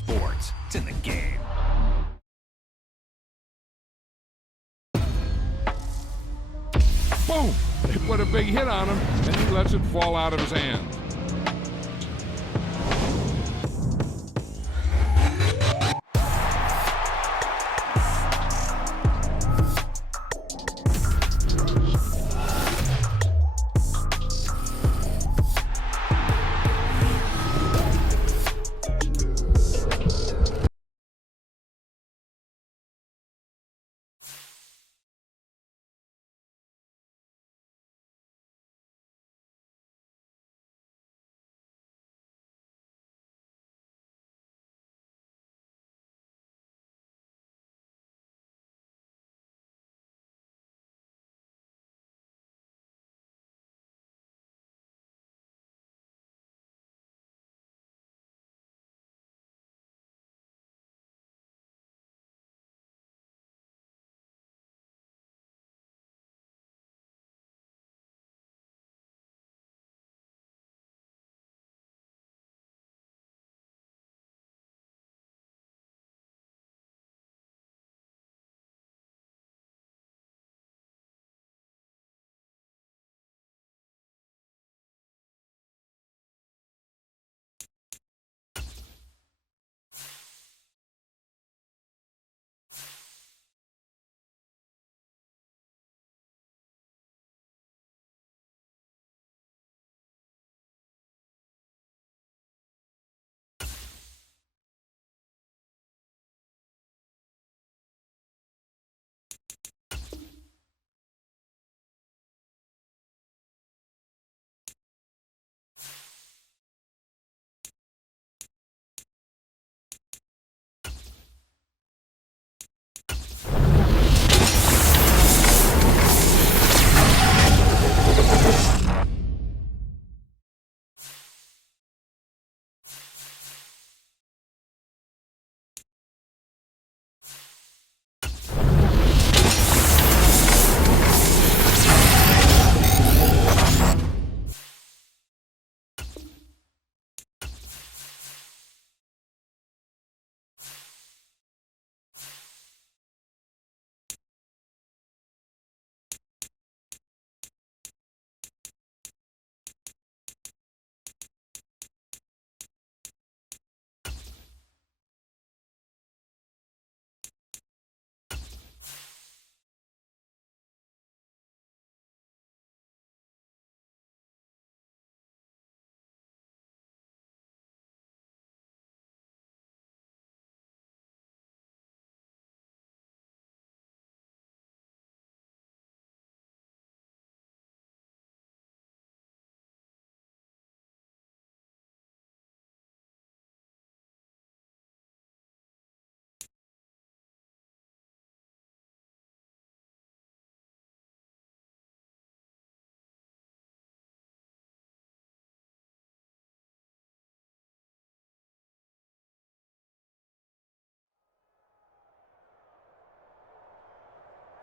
sports. It's in the game. Boom! They put a big hit on him, and he lets it fall out of his hand.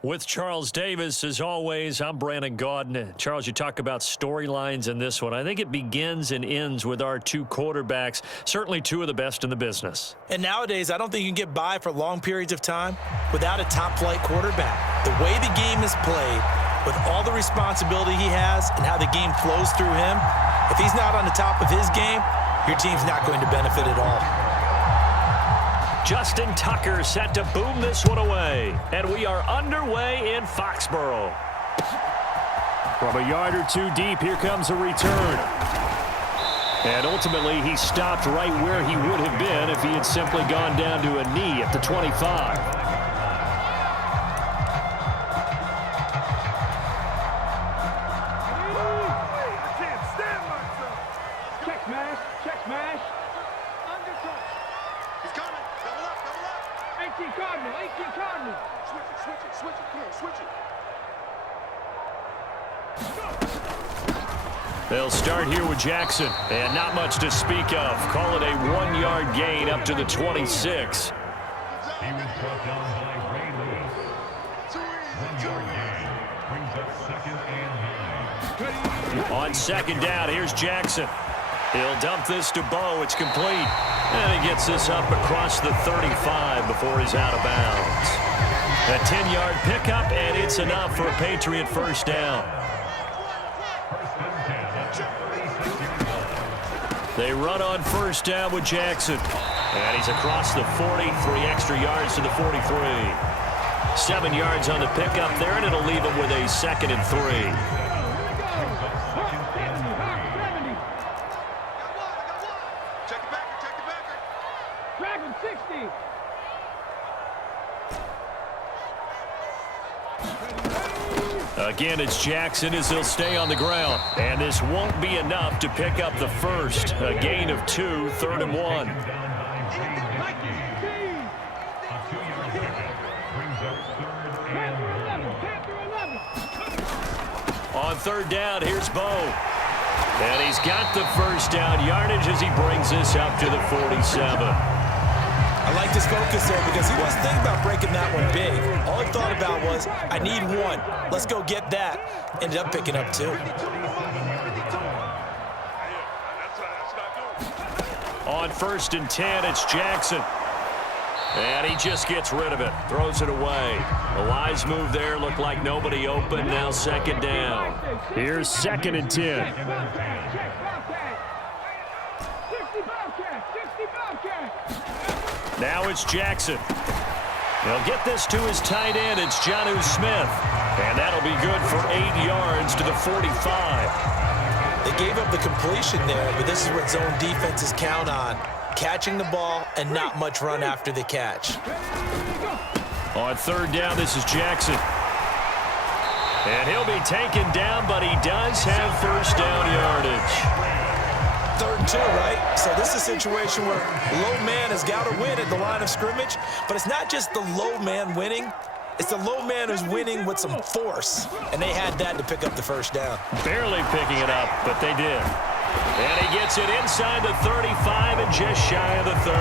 With Charles Davis, as always, I'm Brandon Gaudin. Charles, you talk about storylines in this one. I think it begins and ends with our two quarterbacks, certainly two of the best in the business. And nowadays, I don't think you can get by for long periods of time without a top-flight quarterback. The way the game is played, with all the responsibility he has and how the game flows through him, if he's not on the top of his game, your team's not going to benefit at all. Justin Tucker set to boom this one away. And we are underway in Foxborough. From a yard or two deep, here comes a return. And ultimately, he stopped right where he would have been if he had simply gone down to a knee at the 25. They'll start here with Jackson, and not much to speak of. Call it a 1-yard gain up to the 26. He was brought down by Ray Lewis. 1-yard gain brings up 2nd and 9. On 2nd down, here's Jackson. He'll dump this to Bo. It's complete. And he gets this up across the 35 before he's out of bounds. A 10-yard pickup, and it's enough for a Patriot first down. They run on first down with Jackson. And he's across the 40, 3 extra yards to the 43. 7 yards on the pickup there, and it'll leave him with a 2nd and 3. Again, it's Jackson as he'll stay on the ground. And this won't be enough to pick up the first. A gain of 2, 3rd and 1. On 3rd down, here's Bo. And he's got the first down yardage as he brings this up to the 47. I like his focus there because he wasn't thinking about breaking that one big. All he thought about was, I need 1. Let's go get that. Ended up picking up 2. On 1st and 10, it's Jackson. And he just gets rid of it. Throws it away. A wise move there. Looked like nobody open. Now 2nd down. Here's 2nd and 10. Now it's Jackson. He'll get this to his tight end. It's Jonnu Smith. And that'll be good for 8 yards to the 45. They gave up the completion there, but this is what zone defenses count on. Catching the ball and not much run after the catch. On 3rd down, this is Jackson. And he'll be taken down, but he does have first down yardage. 3rd and 2, right? So this is a situation where low man has got to win at the line of scrimmage, but it's not just the low man winning. It's the low man who's winning with some force, and they had that to pick up the first down. Barely picking it up, but they did. And he gets it inside the 35 and just shy of the 30.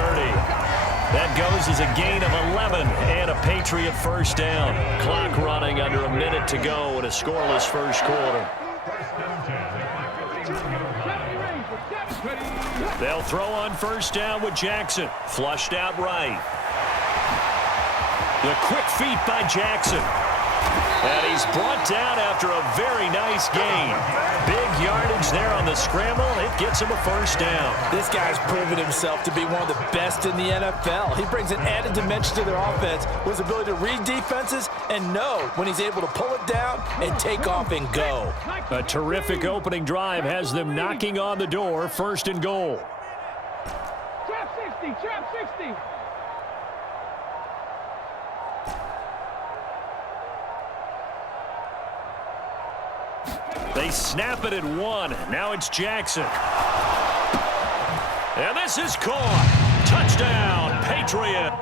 That goes as a gain of 11 and a Patriot first down. Clock running under a minute to go in a scoreless first quarter. They'll throw on first down with Jackson. Flushed out right. The quick feet by Jackson. And he's brought down after a very nice gain. Big yardage there on the scramble. It gets him a first down. This guy's proven himself to be one of the best in the NFL. He brings an added dimension to their offense with his ability to read defenses and know when he's able to pull it down and take off and go. A terrific opening drive has them knocking on the door. 1st and goal. Trap 60, trap 60. They snap it at 1. Now it's Jackson. And this is caught. Touchdown, Patriot.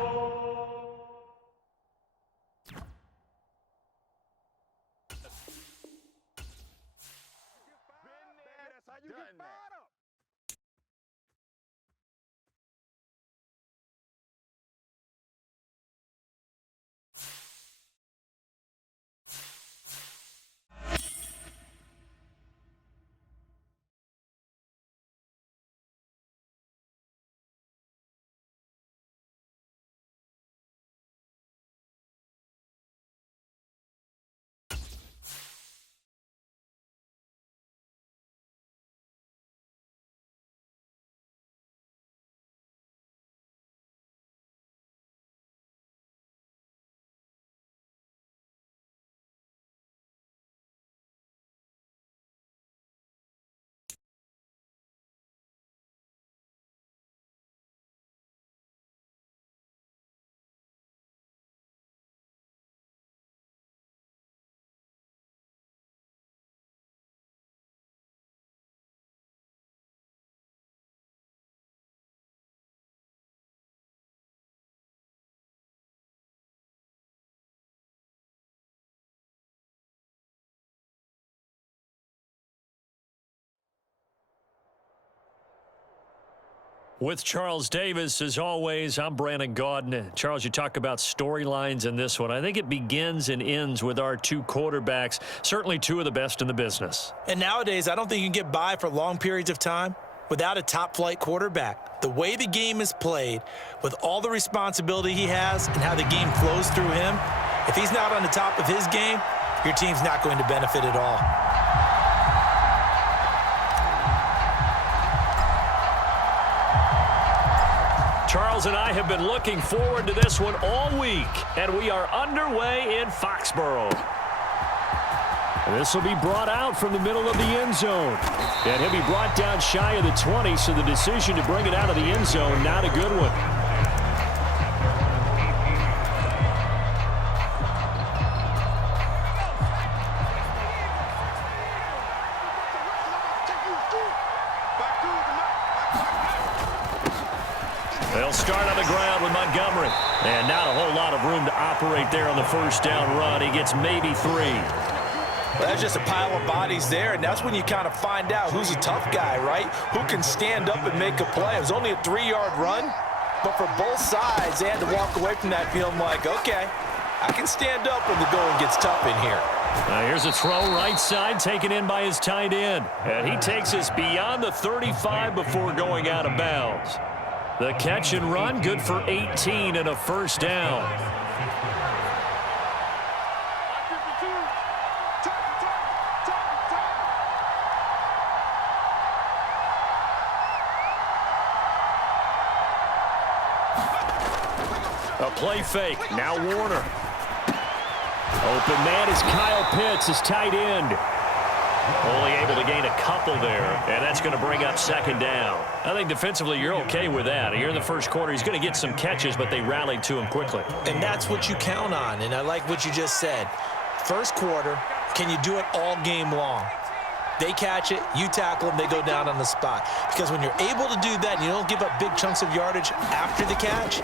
With Charles Davis, as always, I'm Brandon Gaudin. Charles, you talk about storylines in this one. I think it begins and ends with our 2 quarterbacks, certainly 2 of the best in the business. And nowadays, I don't think you can get by for long periods of time without a top-flight quarterback. The way the game is played, with all the responsibility he has and how the game flows through him, if he's not on the top of his game, your team's not going to benefit at all. Charles and I have been looking forward to this one all week, and we are underway in Foxborough. This will be brought out from the middle of the end zone. And he'll be brought down shy of the 20, so the decision to bring it out of the end zone, not a good one. They'll start on the ground with Montgomery. And not a whole lot of room to operate there on the first down run. He gets maybe 3. Well, that's just a pile of bodies there, and that's when you kind of find out who's a tough guy, right? Who can stand up and make a play. It was only a 3-yard run, but for both sides, they had to walk away from that feeling like, okay, I can stand up when the going gets tough in here. Here's a throw right side, taken in by his tight end. And he takes us beyond the 35 before going out of bounds. The catch and run, good for 18 and a first down. A play fake. Now Warner. Open man is Kyle Pitts, his tight end. Only able to gain a couple there, and that's going to bring up second down. I think defensively you're okay with that. Here in the first quarter, he's going to get some catches, but they rallied to him quickly. And that's what you count on, and I like what you just said. First quarter, can you do it all game long? They catch it, you tackle them, they go down on the spot. Because when you're able to do that and you don't give up big chunks of yardage after the catch,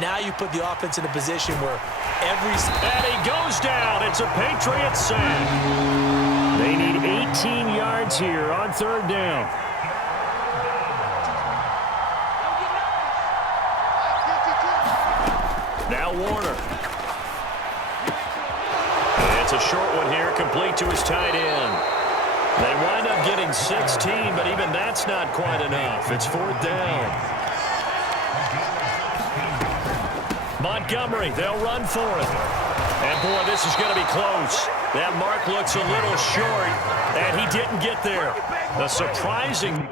now you put the offense in a position where And he goes down. It's a Patriots sack. They need 18 yards here on third down. Now Warner. It's a short one here, complete to his tight end. They wind up getting 16, but even that's not quite enough. It's fourth down. Montgomery, they'll run for it. And, boy, this is going to be close. That mark looks a little short, and he didn't get there. A surprising...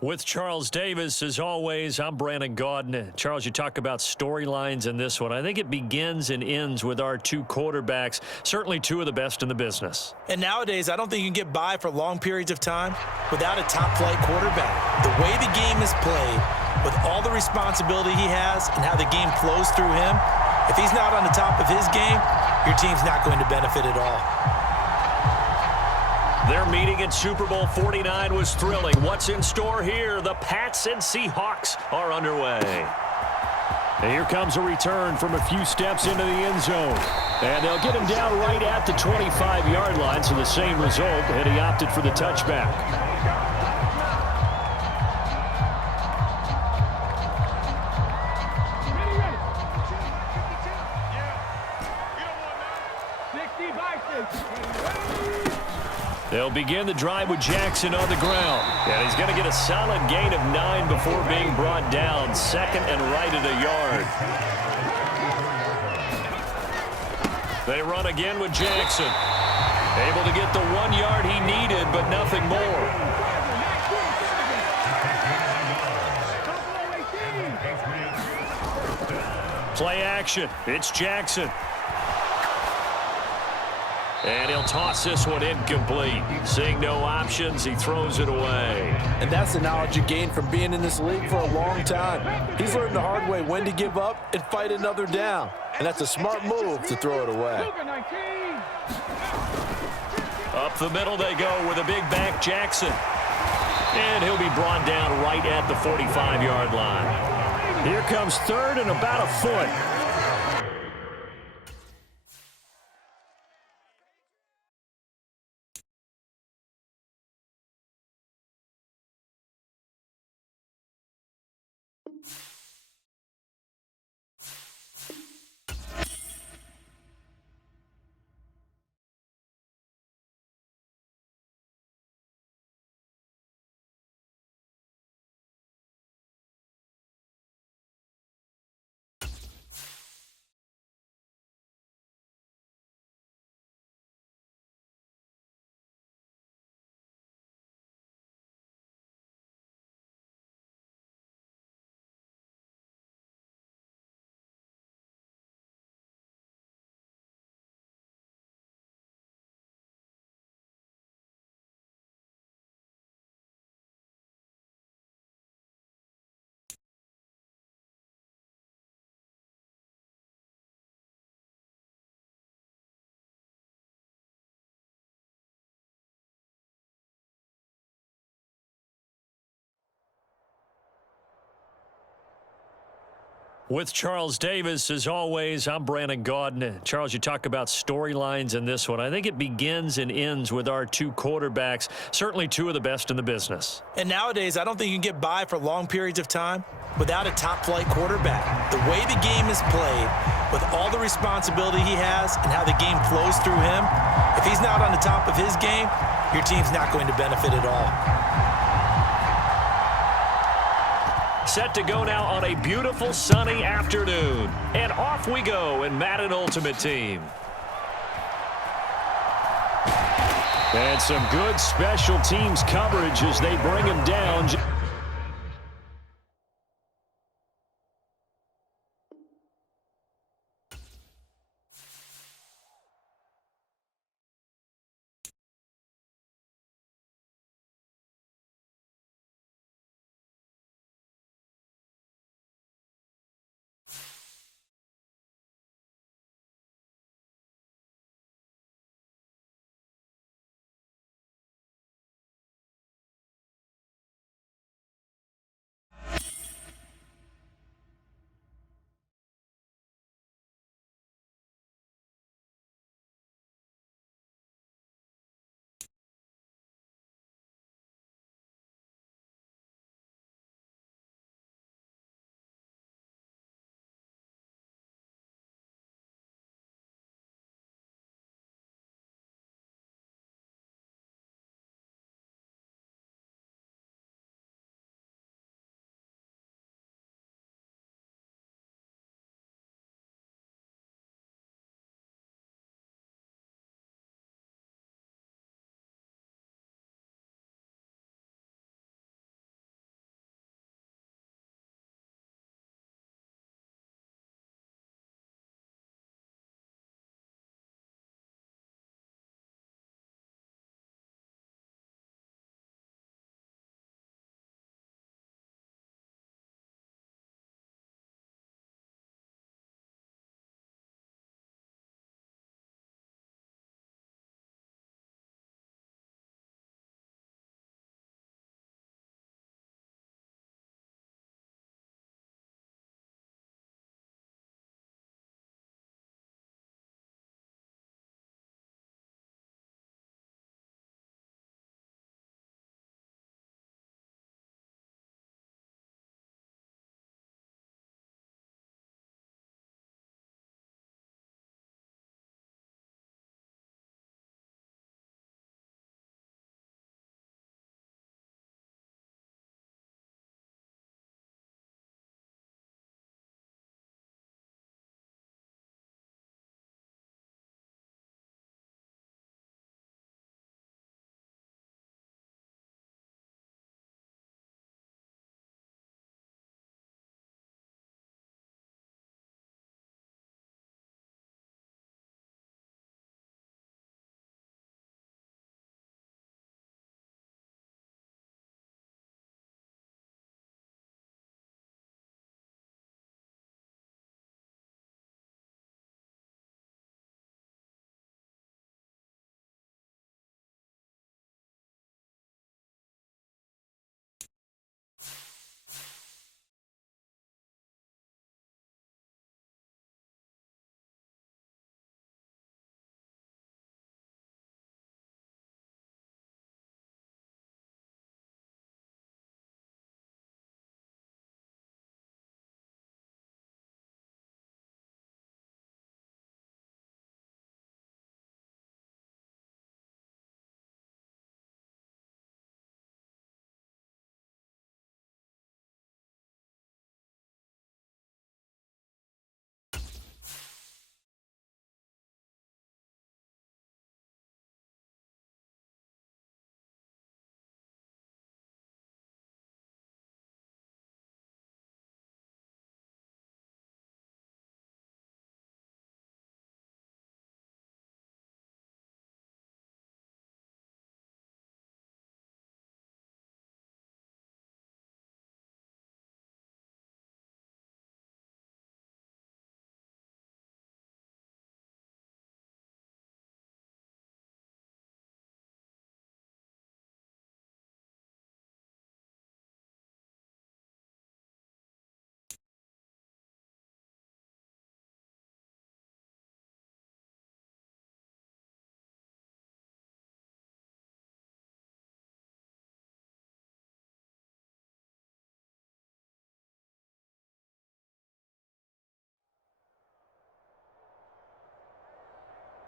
With Charles Davis, as always, I'm Brandon Gaudin. Charles, you talk about storylines in this one. I think it begins and ends with our two quarterbacks, certainly two of the best in the business. And nowadays, I don't think you can get by for long periods of time without a top-flight quarterback. The way the game is played, with all the responsibility he has and how the game flows through him, if he's not on the top of his game, your team's not going to benefit at all. Their meeting at Super Bowl 49 was thrilling. What's in store here? The Pats and Seahawks are underway. And here comes a return from a few steps into the end zone. And they'll get him down right at the 25-yard line, so the same result, and he opted for the touchback. They'll begin the drive with Jackson on the ground. And he's going to get a solid gain of 9 before being brought down. Second and right at a yard. They run again with Jackson. Able to get the 1 yard he needed, but nothing more. Play action. It's Jackson. And he'll toss this one incomplete. Seeing no options, he throws it away. And that's the knowledge you gain from being in this league for a long time. He's learned the hard way when to give up and fight another down. And that's a smart move to throw it away. Up the middle they go with a big back Jackson. And he'll be brought down right at the 45-yard line. Here comes third and about a foot. With Charles Davis, as always, I'm Brandon Gaudin. Charles, you talk about storylines in this one. I think it begins and ends with our two quarterbacks, certainly two of the best in the business. And nowadays, I don't think you can get by for long periods of time without a top-flight quarterback. The way the game is played, with all the responsibility he has and how the game flows through him, if he's not on the top of his game, your team's not going to benefit at all. Set to go now on a beautiful sunny afternoon. And off we go in Madden Ultimate Team. And some good special teams coverage as they bring him down.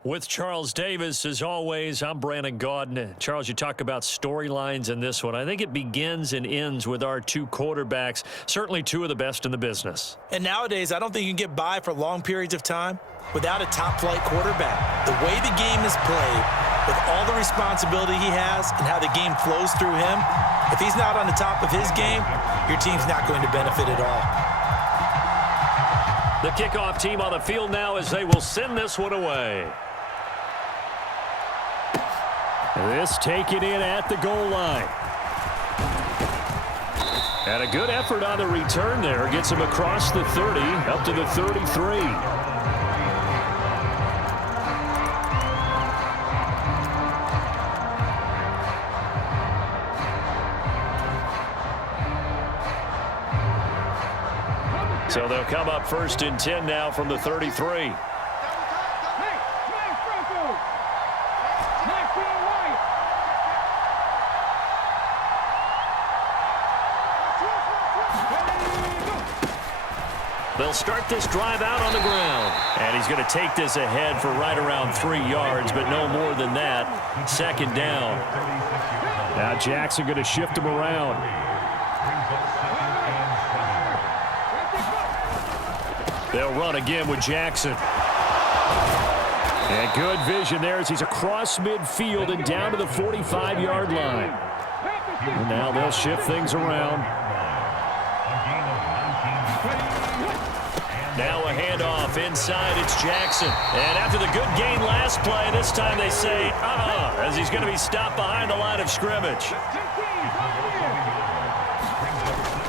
With Charles Davis, as always, I'm Brandon Gaudin. Charles, you talk about storylines in this one. I think it begins and ends with our two quarterbacks, certainly two of the best in the business. And nowadays, I don't think you can get by for long periods of time without a top-flight quarterback. The way the game is played, with all the responsibility he has and how the game flows through him, if he's not on the top of his game, your team's not going to benefit at all. The kickoff team on the field now as they will send this one away. This taken in at the goal line. And a good effort on the return there. Gets him across the 30, up to the 33. So they'll come up 1st and 10 now from the 33. They'll start this drive out on the ground. And he's going to take this ahead for right around 3 yards, but no more than that. 2nd down. Now Jackson going to shift him around. They'll run again with Jackson. And good vision there as he's across midfield and down to the 45-yard line. And now they'll shift things around. Now a handoff inside. It's Jackson. And after the good gain last play, this time they say, as he's going to be stopped behind the line of scrimmage.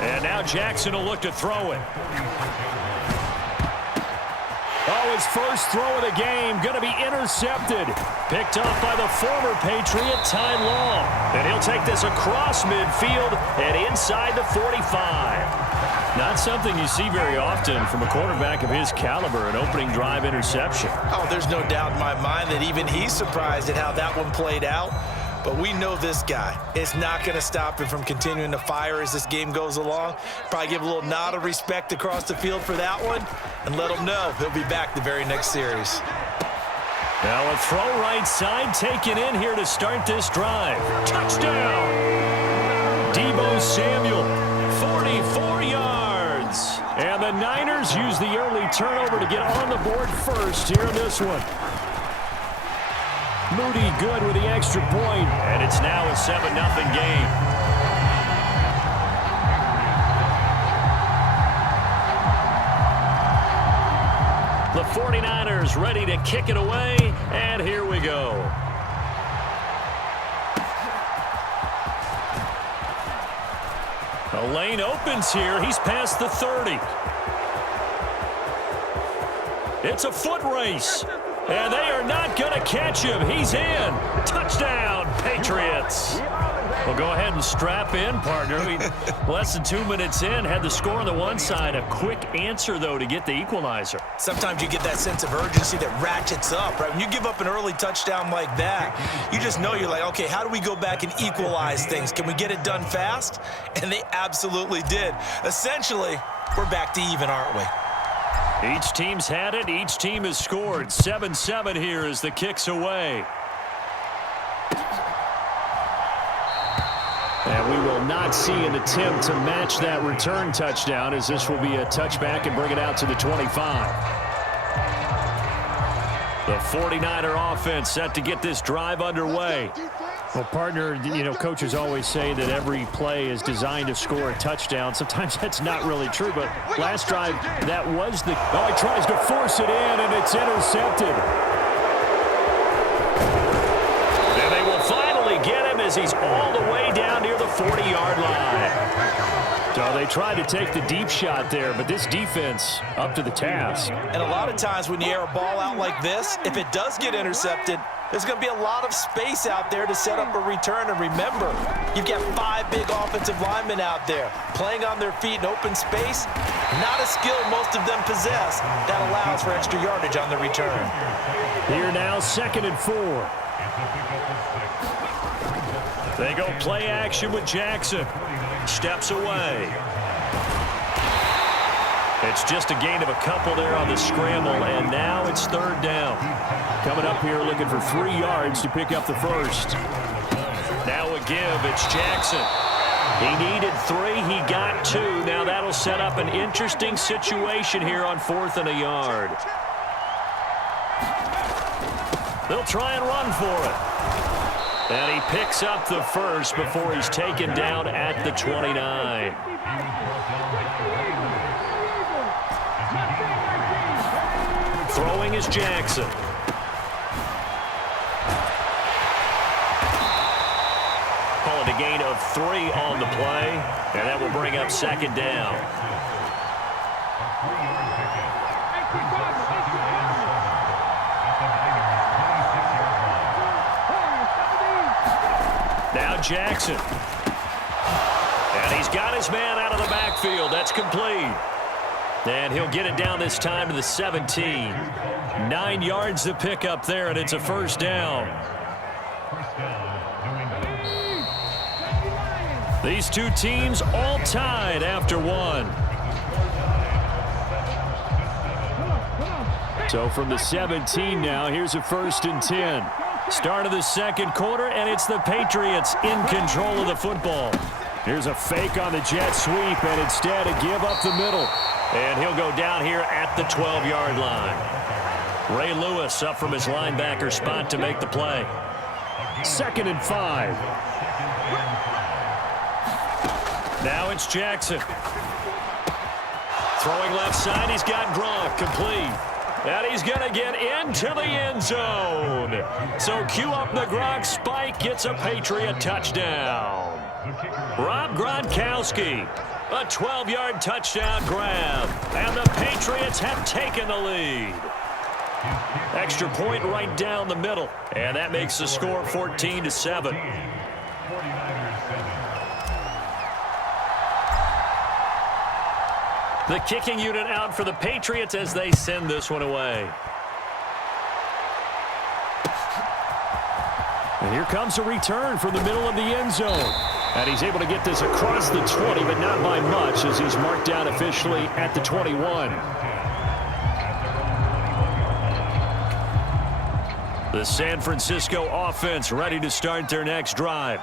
And now Jackson will look to throw it. Oh, his first throw of the game going to be intercepted. Picked off by the former Patriot, Ty Long. And he'll take this across midfield and inside the 45. Not something you see very often from a quarterback of his caliber, an opening drive interception. Oh, there's no doubt in my mind that even he's surprised at how that one played out. But we know this guy. It's not going to stop him from continuing to fire as this game goes along. Probably give a little nod of respect across the field for that one and let him know he'll be back the very next series. Now a throw right side taken in here to start this drive. Touchdown! Deebo Samuel, 44 yards. And the Niners use the early turnover to get on the board first here in this one. Moody good with the extra point, and it's now a 7-0 game. The 49ers ready to kick it away, and here we go. The lane opens here. He's past the 30. It's a foot race. And they are not going to catch him. He's in. Touchdown, Patriots. Well, go ahead and strap in, partner. Less than 2 minutes in, had the score on the one side. A quick answer, though, to get the equalizer. Sometimes you get that sense of urgency that ratchets up, right? When you give up an early touchdown like that, you just know you're like, okay, how do we go back and equalize things? Can we get it done fast? And they absolutely did. Essentially, we're back to even, aren't we? Each team's had it. Each team has scored. 7-7 here as the kick's away. And we will not see an attempt to match that return touchdown, as this will be a touchback and bring it out to the 25. The 49er offense set to get this drive underway. Well, partner, coaches always say that every play is designed to score a touchdown. Sometimes that's not really true, but last drive, that was the... Oh, he tries to force it in, and it's intercepted. And they will finally get him as he's all the way down near the 40-yard line. So they tried to take the deep shot there, but this defense up to the task. And a lot of times when you air a ball out like this, if it does get intercepted, there's going to be a lot of space out there to set up a return. And remember, you've got 5 big offensive linemen out there playing on their feet in open space. Not a skill most of them possess that allows for extra yardage on the return. Here now, 2nd and 4. They go play action with Jackson. Steps away. It's just a gain of a couple there on the scramble, and now it's third down. Coming up here looking for 3 yards to pick up the first. Now a give, it's Jackson. He needed 3, he got 2. Now that'll set up an interesting situation here on 4th and a yard. They'll try and run for it. And he picks up the first before he's taken down at the 29. Throwing is Jackson. Calling a gain of 3 on the play, and that will bring up second down. Now Jackson. And he's got his man out of the backfield. That's complete. And he'll get it down this time to the 17. 9 yards to pick up there, and it's a first down. These two teams all tied after 1. So from the 17 now, here's a 1st and 10. Start of the second quarter, and it's the Patriots in control of the football. Here's a fake on the jet sweep, and instead a give up the middle. And he'll go down here at the 12-yard line. Ray Lewis up from his linebacker spot to make the play. 2nd and 5. Now it's Jackson. Throwing left side, he's got Gronk, complete. And he's going to get into the end zone. So cue up the Gronk spike, gets a Patriot touchdown. Rob Gronkowski, a 12-yard touchdown grab. And the Patriots have taken the lead. Extra point right down the middle. And that makes the score 14-7. The kicking unit out for the Patriots as they send this one away. And here comes a return from the middle of the end zone. And he's able to get this across the 20, but not by much as he's marked down officially at the 21. The San Francisco offense ready to start their next drive.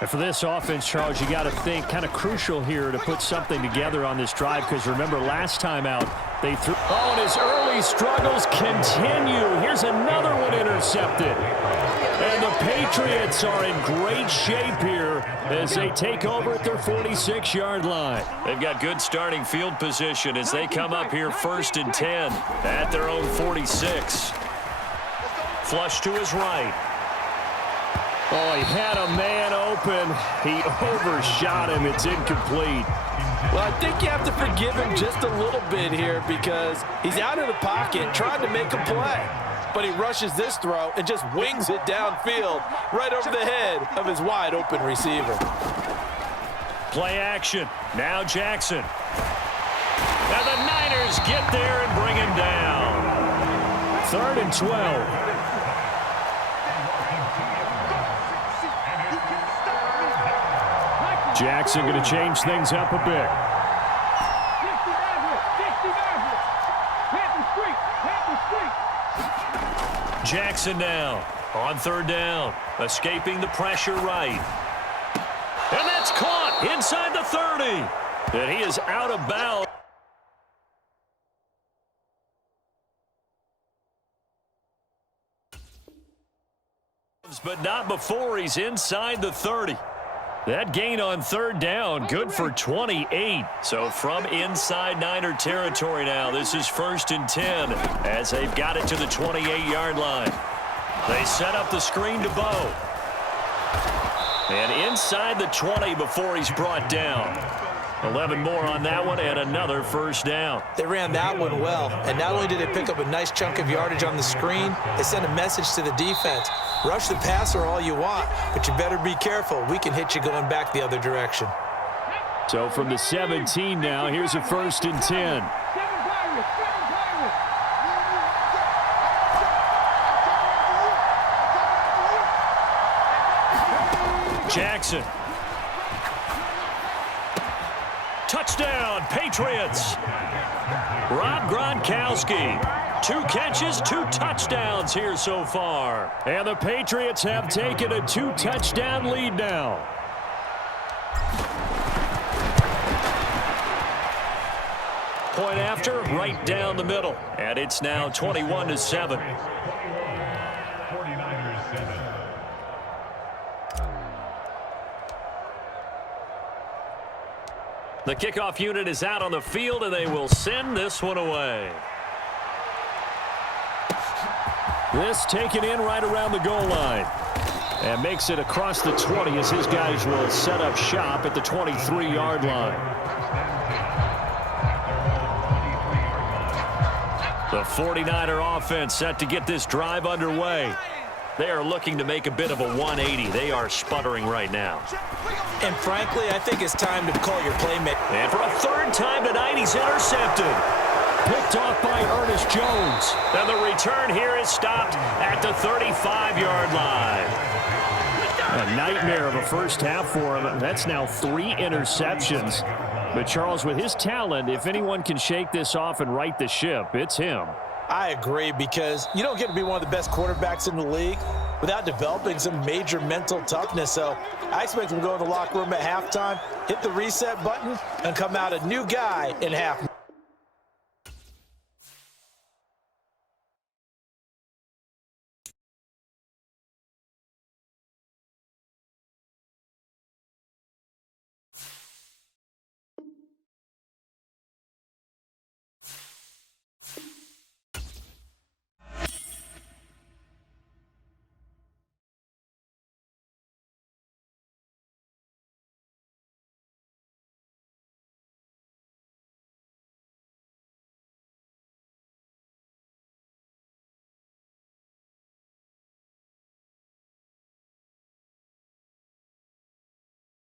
And for this offense, Charles, you got to think kind of crucial here to put something together on this drive because remember last time out they threw. Oh, and his early struggles continue. Here's another one intercepted. And the Patriots are in great shape here as they take over at their 46-yard line. They've got good starting field position as they come up here 1st and 10 at their own 46. Flush to his right. Oh, he had a man open. He overshot him. It's incomplete. Well, I think you have to forgive him just a little bit here because he's out of the pocket trying to make a play. But he rushes this throw and just wings it downfield right over the head of his wide-open receiver. Play action. Now Jackson. Now the Niners get there and bring him down. 3rd and 12. Jackson going to change things up a bit. Jackson now on 3rd down, escaping the pressure right. And that's caught inside the 30. And he is out of bounds. But not before he's inside the 30. That gain on 3rd down, good for 28. So from inside Niner territory now, this is 1st and 10 as they've got it to the 28-yard line. They set up the screen to Bo. And inside the 20 before he's brought down. 11 more on that one and another 1st down. They ran that one well, and not only did they pick up a nice chunk of yardage on the screen, they sent a message to the defense. Rush the passer all you want, but you better be careful. We can hit you going back the other direction. So from the 17 now, here's a 1st and 10. Jackson. Touchdown. touchdown, Patriots. Rob Gronkowski, 2 catches, 2 touchdowns here so far. And the Patriots have taken a 2-touchdown lead now. Point after, right down the middle. And it's now 21-7. 49ers 7. The kickoff unit is out on the field, and they will send this one away. This taken in right around the goal line. And makes it across the 20 as his guys will set up shop at the 23-yard line. The 49er offense set to get this drive underway. They are looking to make a bit of a 180. They are sputtering right now. And frankly, I think it's time to call your playmaker. And for a 3rd time tonight, he's intercepted. Picked off by Ernest Jones. And the return here is stopped at the 35-yard line. A nightmare of a first half for him. That's now 3 interceptions. But Charles, with his talent, if anyone can shake this off and right the ship, it's him. I agree, because you don't get to be one of the best quarterbacks in the league without developing some major mental toughness. So I expect him to go in the locker room at halftime, hit the reset button, and come out a new guy in half.